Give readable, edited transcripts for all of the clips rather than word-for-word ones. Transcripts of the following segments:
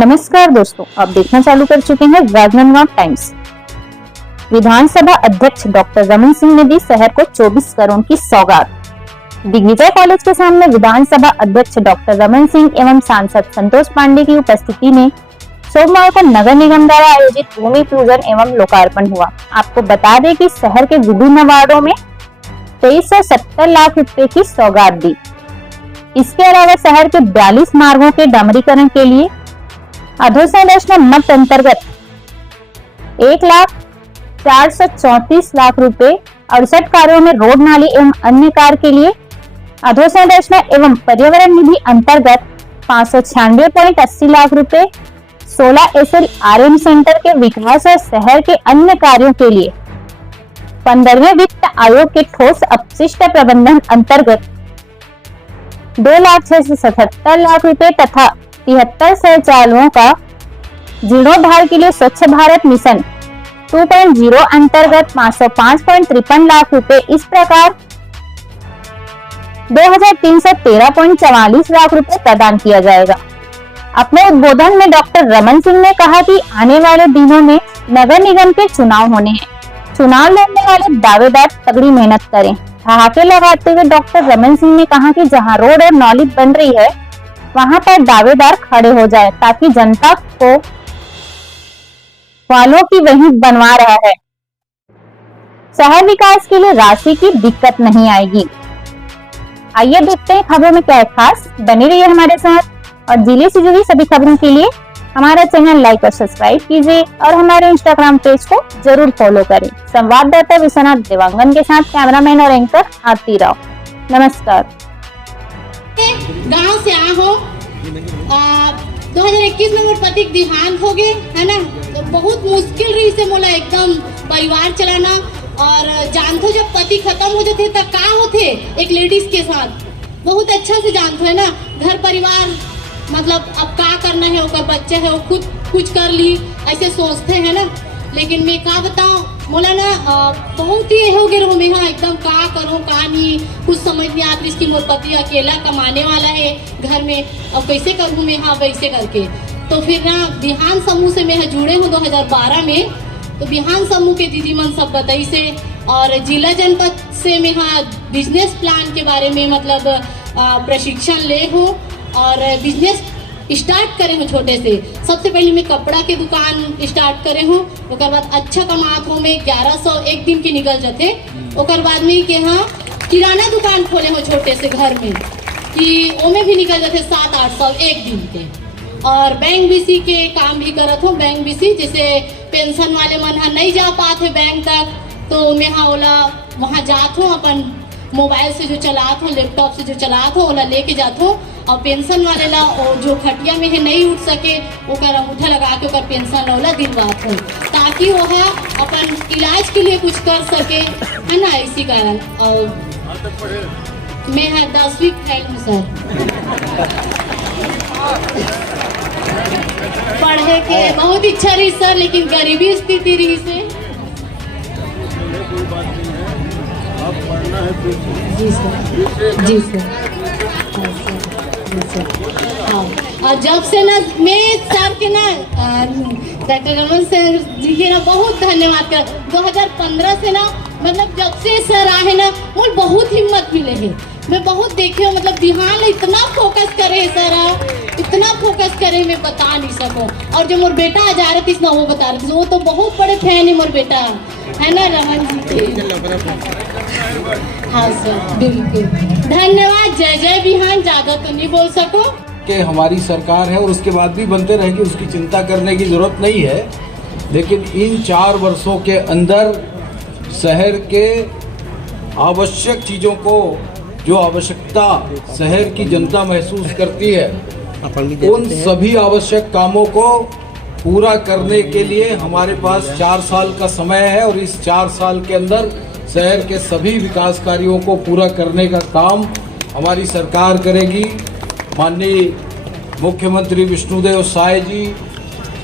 नमस्कार दोस्तों, आप देखना चालू कर चुके हैं राजनांदगांव टाइम्स। विधानसभा अध्यक्ष डॉक्टर रमन सिंह ने दी शहर को 24 करोड़ की सौगात। दिग्विजय कॉलेज के सामने विधानसभा अध्यक्ष डॉक्टर रमन सिंह एवं सांसद संतोष पांडे की उपस्थिति में सोमवार को नगर निगम द्वारा आयोजित भूमि पूजन एवं लोकार्पण हुआ। आपको बता दें कि शहर के विभिन्न वार्डों में 2370 लाख रुपए की सौगात दी। इसके अलावा शहर के 42 मार्गों के डामरीकरण के लिए अधोसंरचना मद अंतर्गत 1,04,34 लाख रुपए 68 कार्यों में रोड नाली एवं अन्य कार्य के लिए अधोसंरचना एवं पर्यावरण निधि अंतर्गत 596.80 लाख रुपए 16 SLRM सेंटर के विकास और शहर के अन्य कार्यों के लिए 15वें वित्त आयोग के ठोस अपशिष्ट प्रबंधन अंतर्गत 2,06,77 लाख रुपए तथा 73 शौचालयों का जीर्णोद्धार के लिए स्वच्छ भारत मिशन 2.0 अंतर्गत 505.53 लाख रुपए। इस प्रकार 2,313.44 लाख रुपए प्रदान किया जाएगा। अपने उद्बोधन में डॉक्टर रमन सिंह ने कहा कि आने वाले दिनों में नगर निगम के चुनाव होने हैं। चुनाव लड़ने वाले दावेदार तगड़ी मेहनत करें। ठहाके लगाते हुए डॉक्टर रमन सिंह ने कहा कि जहां रोड और नाली बन रही है वहां पर दावेदार खड़े हो जाए ताकि जनता को वालों की वही बनवा रहा है। शहर विकास के लिए राशि की दिक्कत नहीं आएगी। आइए देखते हैं खबरों में क्या है खास। बने रहिए हमारे साथ और जिले से जुड़ी सभी खबरों के लिए हमारा चैनल लाइक और सब्सक्राइब कीजिए और हमारे इंस्टाग्राम पेज को जरूर फॉलो करें। संवाददाता विश्वनाथ देवांगन के साथ कैमरामैन और एंकर आरती राव। नमस्कार। गांव से आए हो 2021 में मोर पति के देहांत हो गए है ना, तो बहुत मुश्किल रही से मोला एकदम परिवार चलाना। और जानते जब पति खत्म हो जाते तब का होते एक लेडीज के साथ बहुत अच्छा से जानते है ना, घर परिवार मतलब अब का करना है, उसका बच्चा है वो खुद कुछ कर ली ऐसे सोचते हैं ना। लेकिन मैं का बताऊं मोला ना बहुत ही हो गए मैं हाँ एकदम का करूं का नहीं कुछ समझ नहीं आती। इसकी मोर पति अकेला कमाने वाला है घर में, अब कैसे करूं मैं हाँ वैसे करके। तो फिर ना बिहान समूह से मैं जुड़े हूँ 2012 में। तो बिहान समूह के दीदी मन सब बताई से और जिला जनपद से मैं हाँ बिजनेस प्लान के बारे में मतलब प्रशिक्षण ले हूँ और बिजनेस स्टार्ट करे हूँ छोटे से। सबसे पहले मैं कपड़ा के दुकान स्टार्ट करे हूँ, ओकर बाद अच्छा कमात हूँ मैं 1100 एक दिन की निकल जाते। ओकर बाद में के हाँ किराना दुकान खोले हूँ छोटे से घर में कि ओमे भी निकल जाते 700-800 एक दिन के। और बैंक बीसी के काम भी करत हूँ। बैंक बीसी जैसे पेंशन वाले मन हाँ नहीं जा पाते बैंक तक तो मैं हाँ ओला वहाँ जात हूँ, अपन मोबाइल से जो चलात हूँ लैपटॉप से जो चलात हूँ ओला लेके जात हूँ। और पेंशन वाले ला जो खटिया में है नहीं उठ सके ओकर अंगूठा लगा के ओकर पेंशन वाला दिलवात हूँ ताकि वह अपन इलाज के लिए कुछ कर सके है ना। इसी कारण और मैं है 10वीं फेल हूँ सर। पढ़े के बहुत इच्छा रही सर लेकिन गरीबी स्थिति रही से। जी सर जी सर हाँ। और जब से ना मैं सर के ना डॉक्टर रमन सर जी के ना बहुत धन्यवाद कर 2015 से ना मतलब जब से सर आए ना मुझे बहुत हिम्मत मिले है। मैं बहुत देखे हूँ मतलब बिहान इतना फोकस करे सर इतना फोकस करे मैं बता नहीं सकूँ। और जो मोर बेटा आ जा रहे थे ना वो बता रहे थे वो तो बहुत बड़े फैन है मोर बेटा है ना रमन जी के। हाँ सर बिल्कुल धन्यवाद। जय जय बिहान। ज्यादा तो नहीं बोल सको कि हमारी सरकार है और उसके बाद भी बनते रहेगी, उसकी चिंता करने की जरूरत नहीं है। लेकिन इन 4 वर्षों के अंदर शहर के आवश्यक चीज़ों को जो आवश्यकता शहर की जनता महसूस करती है उन सभी आवश्यक कामों को पूरा करने के लिए हमारे पास 4 साल का समय है और इस 4 साल के अंदर शहर के सभी विकास कार्यों को पूरा करने का काम हमारी सरकार करेगी। माननीय मुख्यमंत्री विष्णुदेव साय जी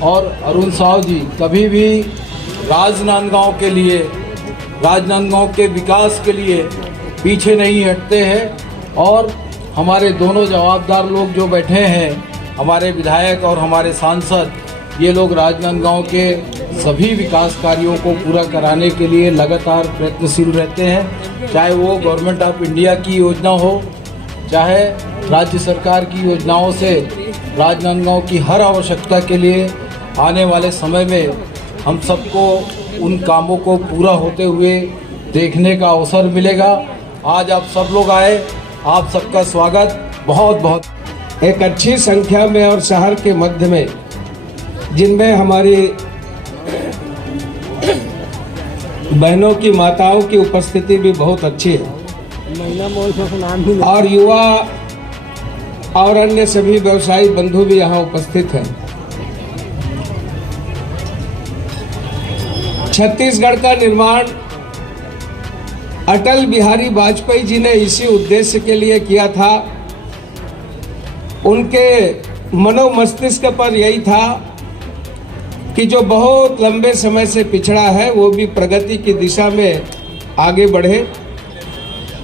और अरुण साव जी कभी भी राजनांदगांव के लिए राजनांदगांव के विकास के लिए पीछे नहीं हटते हैं और हमारे दोनों जवाबदार लोग जो बैठे हैं हमारे विधायक और हमारे सांसद ये लोग राजनांदगांव के सभी विकास कार्यों को पूरा कराने के लिए लगातार प्रयत्नशील रहते हैं, चाहे वो गवर्नमेंट ऑफ इंडिया की योजना हो, चाहे राज्य सरकार की योजनाओं से राजनांदगांव की हर आवश्यकता के लिए आने वाले समय में हम सबको उन कामों को पूरा होते हुए देखने का अवसर मिलेगा। आज आप सब लोग आए, आप सबका स्वागत बहुत बहुत। एक अच्छी संख्या में और शहर के मध्य में, जिनमें हमारी बहनों की माताओं की उपस्थिति भी बहुत अच्छी है और युवा और अन्य सभी व्यवसायी बंधु भी यहाँ उपस्थित हैं। छत्तीसगढ़ का निर्माण अटल बिहारी वाजपेयी जी ने इसी उद्देश्य के लिए किया था। उनके मनोमस्तिष्क पर यही था कि जो बहुत लंबे समय से पिछड़ा है वो भी प्रगति की दिशा में आगे बढ़े।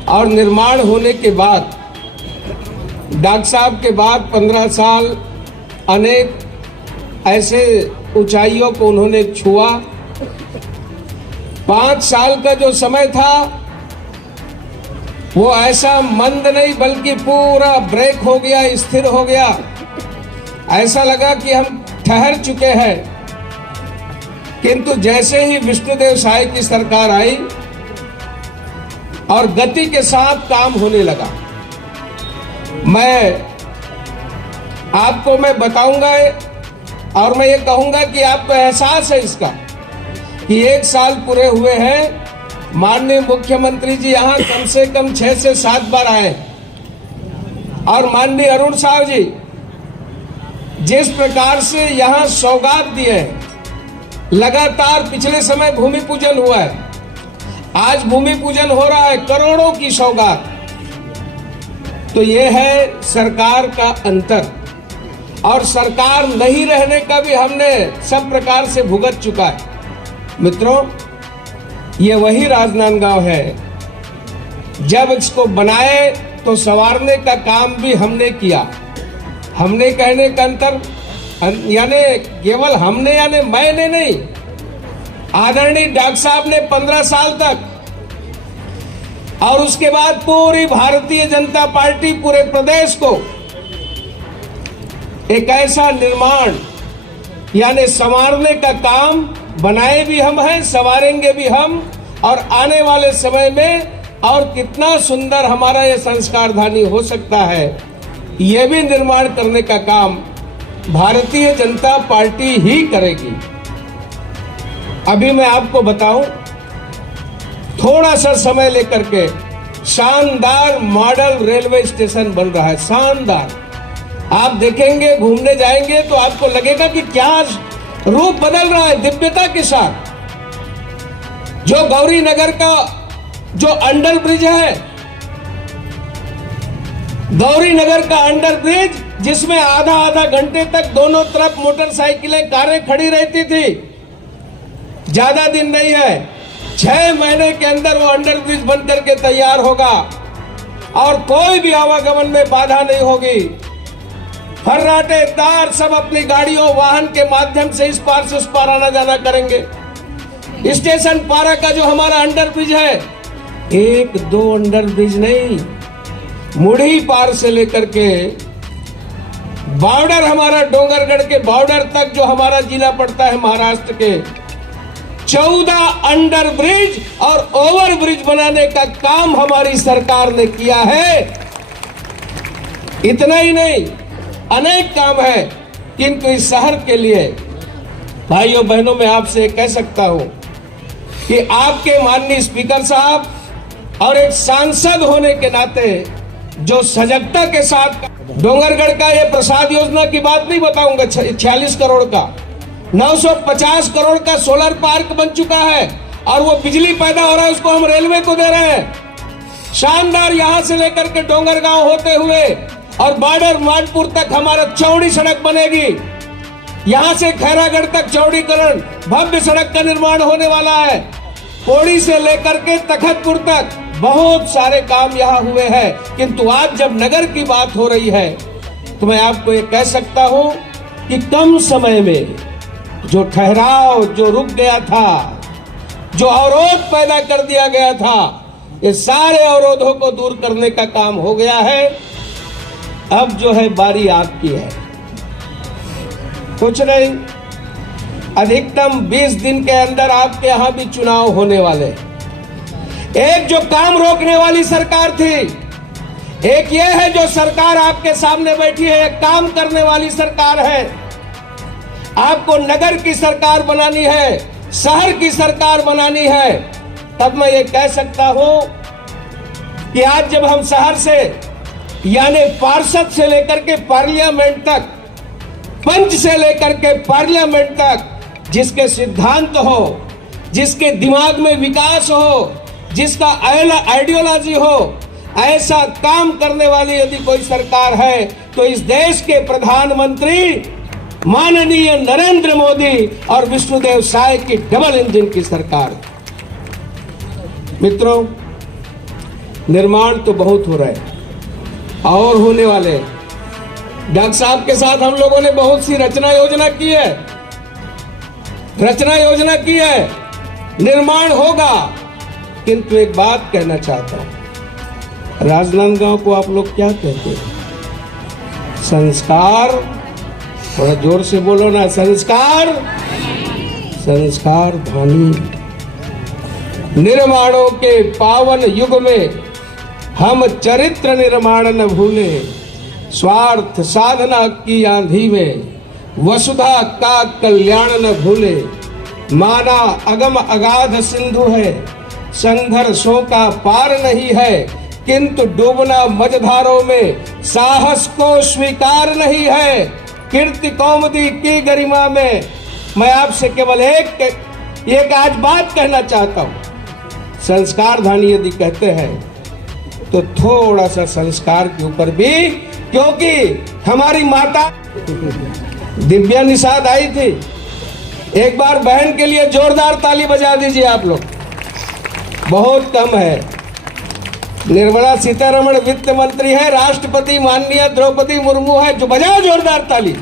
और निर्माण होने के बाद डॉक्टर साहब के बाद 15 साल अनेक ऐसे ऊंचाइयों को उन्होंने छुआ। 5 साल का जो समय था वो ऐसा मंद नहीं बल्कि पूरा ब्रेक हो गया, स्थिर हो गया। ऐसा लगा कि हम ठहर चुके हैं। किंतु जैसे ही विष्णुदेव साय की सरकार आई और गति के साथ काम होने लगा, मैं बताऊंगा और मैं ये कहूंगा कि आपको एहसास है इसका कि 1 साल पूरे हुए हैं। माननीय मुख्यमंत्री जी यहाँ कम से कम 6 से 7 बार आए और माननीय अरुण साहब जी जिस प्रकार से यहाँ सौगात दिए, लगातार पिछले समय भूमि पूजन हुआ है, आज भूमि पूजन हो रहा है, करोड़ों की सौगात। तो ये है सरकार का अंतर और सरकार नहीं रहने का भी हमने सब प्रकार से भुगत चुका है। मित्रों, ये वही राजनांदगांव है। जब इसको बनाए तो संवारने का काम भी हमने किया। हमने कहने का अंतर यानी केवल हमने यानी मैंने नहीं, आदरणीय डॉक्टर साहब ने 15 साल तक और उसके बाद पूरी भारतीय जनता पार्टी पूरे प्रदेश को एक ऐसा निर्माण यानी संवारने का काम, बनाए भी हम हैं, संवारेंगे भी हम। और आने वाले समय में और कितना सुंदर हमारा ये संस्कारधानी हो सकता है, ये भी निर्माण करने का काम भारतीय जनता पार्टी ही करेगी। अभी मैं आपको बताऊं, थोड़ा सा समय लेकर के शानदार मॉडल रेलवे स्टेशन बन रहा है, शानदार। आप देखेंगे, घूमने जाएंगे तो आपको लगेगा कि क्या रूप बदल रहा है दिव्यता के साथ। जो गौरी नगर का जो अंडर ब्रिज है, गौरी नगर का अंडर ब्रिज जिसमें आधा घंटे तक दोनों तरफ मोटरसाइकिलें, कारें खड़ी रहती थी, ज्यादा दिन नहीं है, 6 महीने के अंदर वो अंडर ब्रिज बनकर के तैयार होगा और कोई भी आवागमन में बाधा नहीं होगी। फर्राटेदार सब अपनी गाड़ियों, वाहन के माध्यम से इस पार से उस पार आना जाना करेंगे। स्टेशन पारा का जो हमारा अंडर ब्रिज है, 1-2 अंडर ब्रिज नहीं, मुढ़ी पार से लेकर के बॉर्डर, हमारा डोंगरगढ़ के बॉर्डर तक जो हमारा जिला पड़ता है महाराष्ट्र के, 14 अंडर ब्रिज और ओवर ब्रिज बनाने का काम हमारी सरकार ने किया है। इतना ही नहीं, अनेक काम है। किंतु इस शहर के लिए भाइयों बहनों, मैं आपसे कह सकता हूं कि आपके माननीय स्पीकर साहब और एक सांसद होने के नाते जो सजगता के साथ, डोंगरगढ़ का ये प्रसाद योजना की बात नहीं बताऊंगा, 46 करोड़ का, 950 करोड़ का सोलर पार्क बन चुका है और वो बिजली पैदा हो रहा है, उसको हम रेलवे को दे रहे हैं। शानदार, यहां से लेकर के डोंगरगांव होते हुए और बॉर्डर मानपुर तक हमारा चौड़ी सड़क बनेगी। यहां से खैरागढ़ तक चौड़ीकरण, भव्य सड़क का निर्माण होने वाला है। पौड़ी से लेकर के तखतपुर तक बहुत सारे काम यहाँ हुए हैं। किंतु आज जब नगर की बात हो रही है तो मैं आपको ये कह सकता हूं कि कम समय में जो ठहराव जो रुक गया था, जो अवरोध पैदा कर दिया गया था, ये सारे अवरोधों को दूर करने का काम हो गया है। अब जो है बारी आपकी है। कुछ नहीं, अधिकतम 20 दिन के अंदर आपके यहां भी चुनाव होने वाले। एक जो काम रोकने वाली सरकार थी, एक ये है जो सरकार आपके सामने बैठी है, एक काम करने वाली सरकार है। आपको नगर की सरकार बनानी है, शहर की सरकार बनानी है। तब मैं ये कह सकता हूं कि आज जब हम शहर से यानी पार्षद से लेकर के पार्लियामेंट तक, पंच से लेकर के पार्लियामेंट तक जिसके सिद्धांत हो, जिसके दिमाग में विकास हो, जिसका आइडियोलॉजी हो, ऐसा काम करने वाली यदि कोई सरकार है तो इस देश के प्रधानमंत्री माननीय नरेंद्र मोदी और विष्णुदेव साय की डबल इंजन की सरकार। मित्रों, निर्माण तो बहुत हो रहा है और होने वाले हैं। डॉक्टर साहब के साथ हम लोगों ने बहुत सी रचना योजना की है, निर्माण होगा। किंतु एक बात कहना चाहता हूं, राजनांदगांव को आप लोग क्या कहते हैं? संस्कार, थोड़ा जोर से बोलो ना, संस्कार धानी। निर्माणों के पावन युग में हम चरित्र निर्माण न भूले, स्वार्थ साधना की आंधी में वसुधा का कल्याण न भूले। माना अगम अगाध सिंधु है, संघर्षों का पार नहीं है, किंतु डूबना मझधारों में साहस को स्वीकार नहीं है। कीर्ति कौमुदी की गरिमा में मैं आपसे केवल एक आज बात कहना चाहता हूं। संस्कार धानी यदि कहते हैं तो थोड़ा सा संस्कार के ऊपर भी, क्योंकि हमारी माता दिव्या निषाद आई थी। एक बार बहन के लिए जोरदार ताली बजा दीजिए आप लोग। बहुत कम है। निर्मला सीतारमण वित्त मंत्री है, राष्ट्रपति माननीय द्रौपदी मुर्मू है, जो बजाओ जोरदार ताली।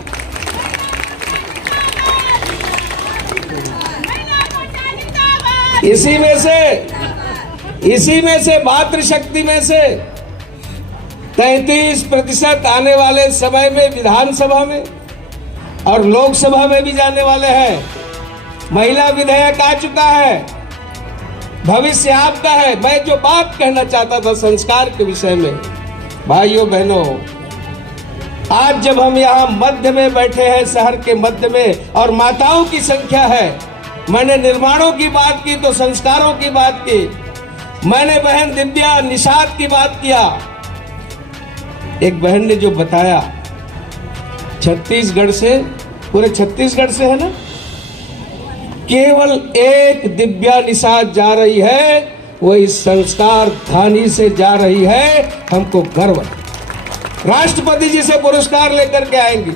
इसी में से मातृशक्ति में से 33% आने वाले समय में विधानसभा में और लोकसभा में भी जाने वाले हैं। महिला विधेयक आ चुका है, भविष्य आपका है। मैं जो बात कहना चाहता था संस्कार के विषय में, भाइयों बहनों, आज जब हम यहाँ मध्य में बैठे हैं, शहर के मध्य में, और माताओं की संख्या है, मैंने निर्माणों की बात की तो संस्कारों की बात की, मैंने बहन दिव्या निषाद की बात किया। एक बहन ने जो बताया, छत्तीसगढ़ से, पूरे छत्तीसगढ़ से है ना, केवल एक दिव्या निषाद जा रही है, वो इस संस्कार धानी से जा रही है। हमको गर्व है। राष्ट्रपति जी से पुरस्कार लेकर के आएंगी।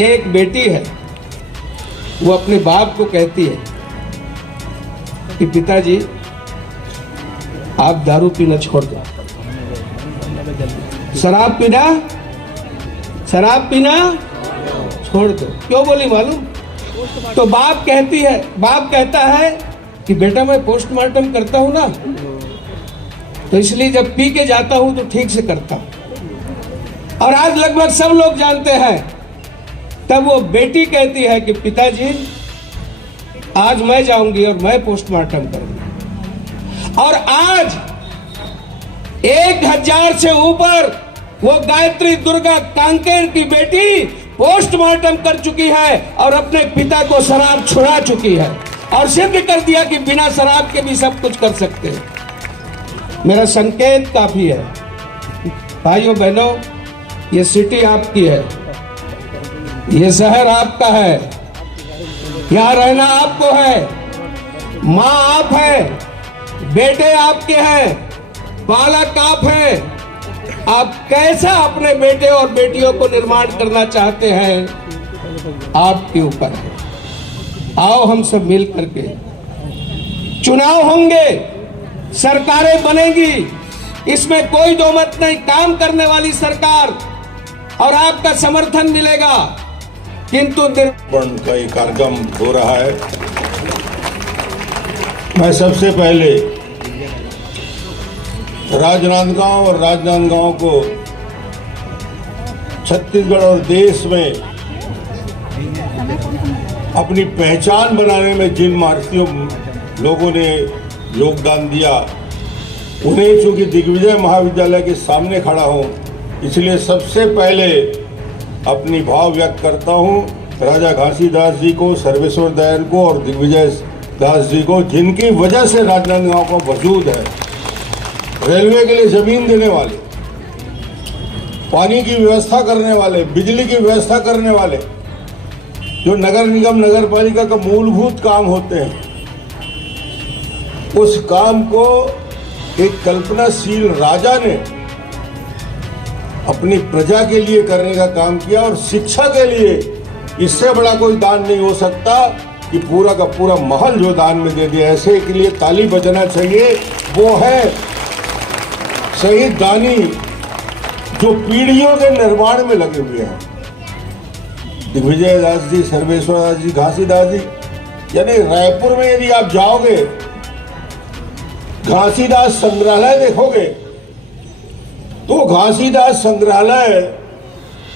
एक बेटी है, वो अपने बाप को कहती है कि पिताजी आप दारू पीना छोड़ दो, शराब पीना छोड़ दो। क्यों बोली मालूम? तो बाप कहता है कि बेटा मैं पोस्टमार्टम करता हूं ना, तो इसलिए जब पी के जाता हूं तो ठीक से करता हूं। और आज लगभग सब लोग जानते हैं। तब वो बेटी कहती है कि पिताजी आज मैं जाऊंगी और मैं पोस्टमार्टम करूंगी। और आज 1000 से ऊपर वो गायत्री दुर्गा कांकेर की बेटी पोस्टमार्टम कर चुकी है और अपने पिता को शराब छुड़ा चुकी है और सिद्ध कर दिया कि बिना शराब के भी सब कुछ कर सकते हैं। मेरा संकेत काफी है। भाइयों बहनों, ये सिटी आपकी है, ये शहर आपका है, यहाँ रहना आपको है, माँ आप है, बेटे आपके हैं, बालक आप हैं। आप कैसा अपने बेटे और बेटियों को निर्माण करना चाहते हैं, आपके ऊपर है। आओ हम सब मिल करके, चुनाव होंगे, सरकारें बनेगी, इसमें कोई दो मत नहीं। काम करने वाली सरकार और आपका समर्थन मिलेगा, किंतु का ये कार्यक्रम हो रहा है। मैं सबसे पहले राजनांदगांव और राजनांदगांव को छत्तीसगढ़ और देश में अपनी पहचान बनाने में जिन महर्षियों लोगों ने योगदान दिया, उन्हें चूंकि दिग्विजय महाविद्यालय के सामने खड़ा हूं, इसलिए सबसे पहले अपनी भाव व्यक्त करता हूं राजा घासीदास जी को, सर्वेश्वर दयाल को और दिग्विजय दास जी को, जिनकी वजह से राजनांदगांव का वजूद है। रेलवे के लिए जमीन देने वाले, पानी की व्यवस्था करने वाले, बिजली की व्यवस्था करने वाले, जो नगर निगम नगर पालिका का मूलभूत काम होते हैं, उस काम को एक कल्पनाशील राजा ने अपनी प्रजा के लिए करने का काम किया। और शिक्षा के लिए इससे बड़ा कोई दान नहीं हो सकता कि पूरा का पूरा महल जो दान में दे दिया। ऐसे के लिए ताली बजाना चाहिए। वो है शहीद दानी जो पीढ़ियों के निर्माण में लगे हुए हैं, दिग्विजय दास जी, सर्वेश्वर दास जी, घासीदास जी। यानी रायपुर में यदि आप जाओगे, घासीदास संग्रहालय देखोगे, तो घासीदास संग्रहालय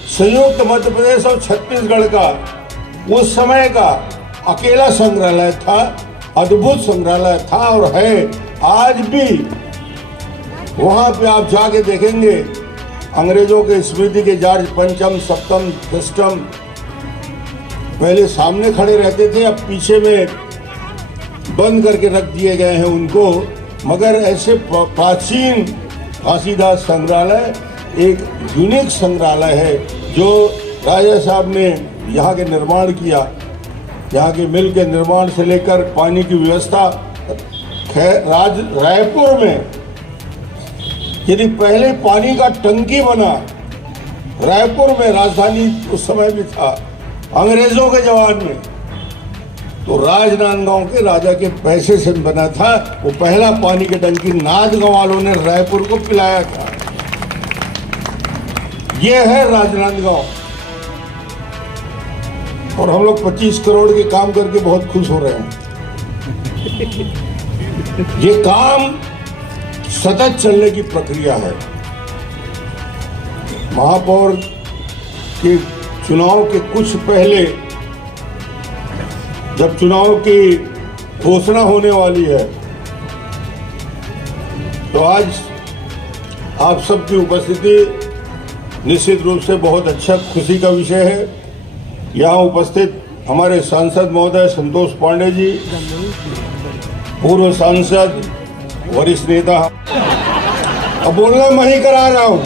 संयुक्त मध्य प्रदेश और छत्तीसगढ़ का उस समय का अकेला संग्रहालय था, अद्भुत संग्रहालय था और है आज भी। वहां पे आप जाके देखेंगे, अंग्रेजों के स्मृति के जार्ज पंचम, सप्तम, दशम पहले सामने खड़े रहते थे, अब पीछे में बंद करके रख दिए गए हैं उनको। मगर ऐसे प्राचीन घासीदास संग्रहालय एक यूनिक संग्रहालय है जो राजा साहब ने यहाँ के निर्माण किया। यहाँ के मिल के निर्माण से लेकर पानी की व्यवस्था, रायपुर में यदि पहले पानी का टंकी बना रायपुर में, राजधानी उस समय भी था अंग्रेजों के जमाने में, तो राजनांदगांव के राजा के पैसे से बना था। वो पहला पानी की टंकी नांदगांव वालों ने रायपुर को पिलाया था। ये है राजनांदगांव। और हम लोग 25 करोड़ के काम करके बहुत खुश हो रहे हैं। ये काम सतत चलने की प्रक्रिया है। महापौर के चुनाव के कुछ पहले, जब चुनाव की घोषणा होने वाली है, तो आज आप सबकी उपस्थिति निश्चित रूप से बहुत अच्छा खुशी का विषय है। यहाँ उपस्थित हमारे सांसद महोदय संतोष पांडे जी, पूर्व सांसद, वरिष्ठ नेता। अब बोलना मैं ही करा रहा हूं।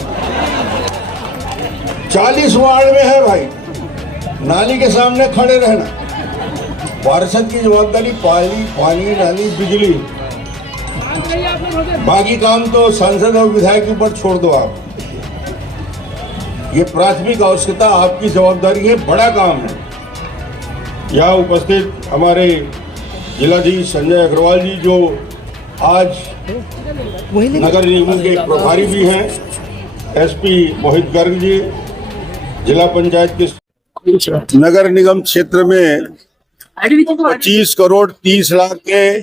40 वार्ड में है भाई, नाली के सामने खड़े रहना। पार्षद की जवाबदारी पानी, नाली, बिजली, बाकी काम तो सांसद और विधायक के ऊपर छोड़ दो आप। ये प्राथमिक आवश्यकता आपकी जवाबदारी है, बड़ा काम है। यहाँ उपस्थित हमारे जिलाधीश संजय अग्रवाल जी, जो आज नगर निगम के प्रभारी भी हैं, एसपी मोहित गर्ग जी, जिला पंचायत के नगर निगम क्षेत्र में 25 करोड़ 30 लाख के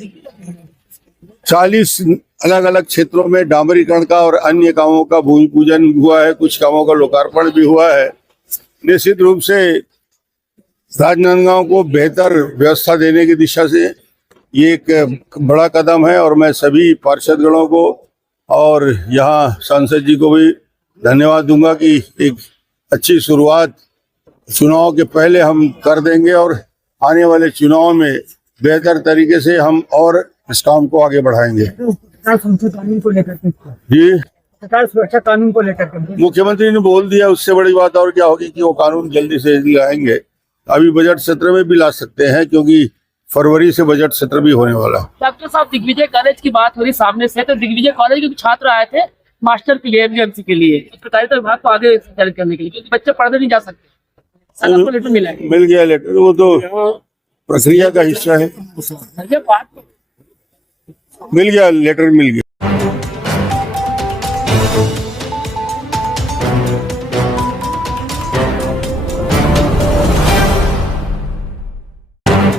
40 अलग अलग क्षेत्रों में डामरीकरण का और अन्य कामों का भूमि पूजन हुआ है। कुछ कामों का लोकार्पण भी हुआ है। निश्चित रूप से राजनांदगांव को बेहतर व्यवस्था देने की दिशा से ये एक बड़ा कदम है और मैं सभी पार्षदगणों को और यहाँ सांसद जी को भी धन्यवाद दूंगा कि एक अच्छी शुरुआत चुनाव के पहले हम कर देंगे और आने वाले चुनाव में बेहतर तरीके से हम और इस काम को आगे बढ़ाएंगे। कानून को लेकर जी, सरकार सुरक्षा कानून को लेकर मुख्यमंत्री ने बोल दिया, उससे बड़ी बात और क्या होगी कि वो कानून जल्दी से लाएंगे। अभी बजट सत्र में भी ला सकते हैं क्योंकि फरवरी से बजट सत्र भी होने वाला। डॉक्टर साहब, दिग्विजय कॉलेज की बात हो रही सामने से, तो दिग्विजय कॉलेज के छात्र आए थे मास्टर के लिए, एमजीएमसी के लिए, प्रकारिता विभाग को आगे संचालित करने के लिए, क्योंकि बच्चे पढ़ने नहीं जा सकते। लेटर मिल गया लेटर, वो तो प्रक्रिया का हिस्सा है। बात मिल गया लेटर, मिल गया।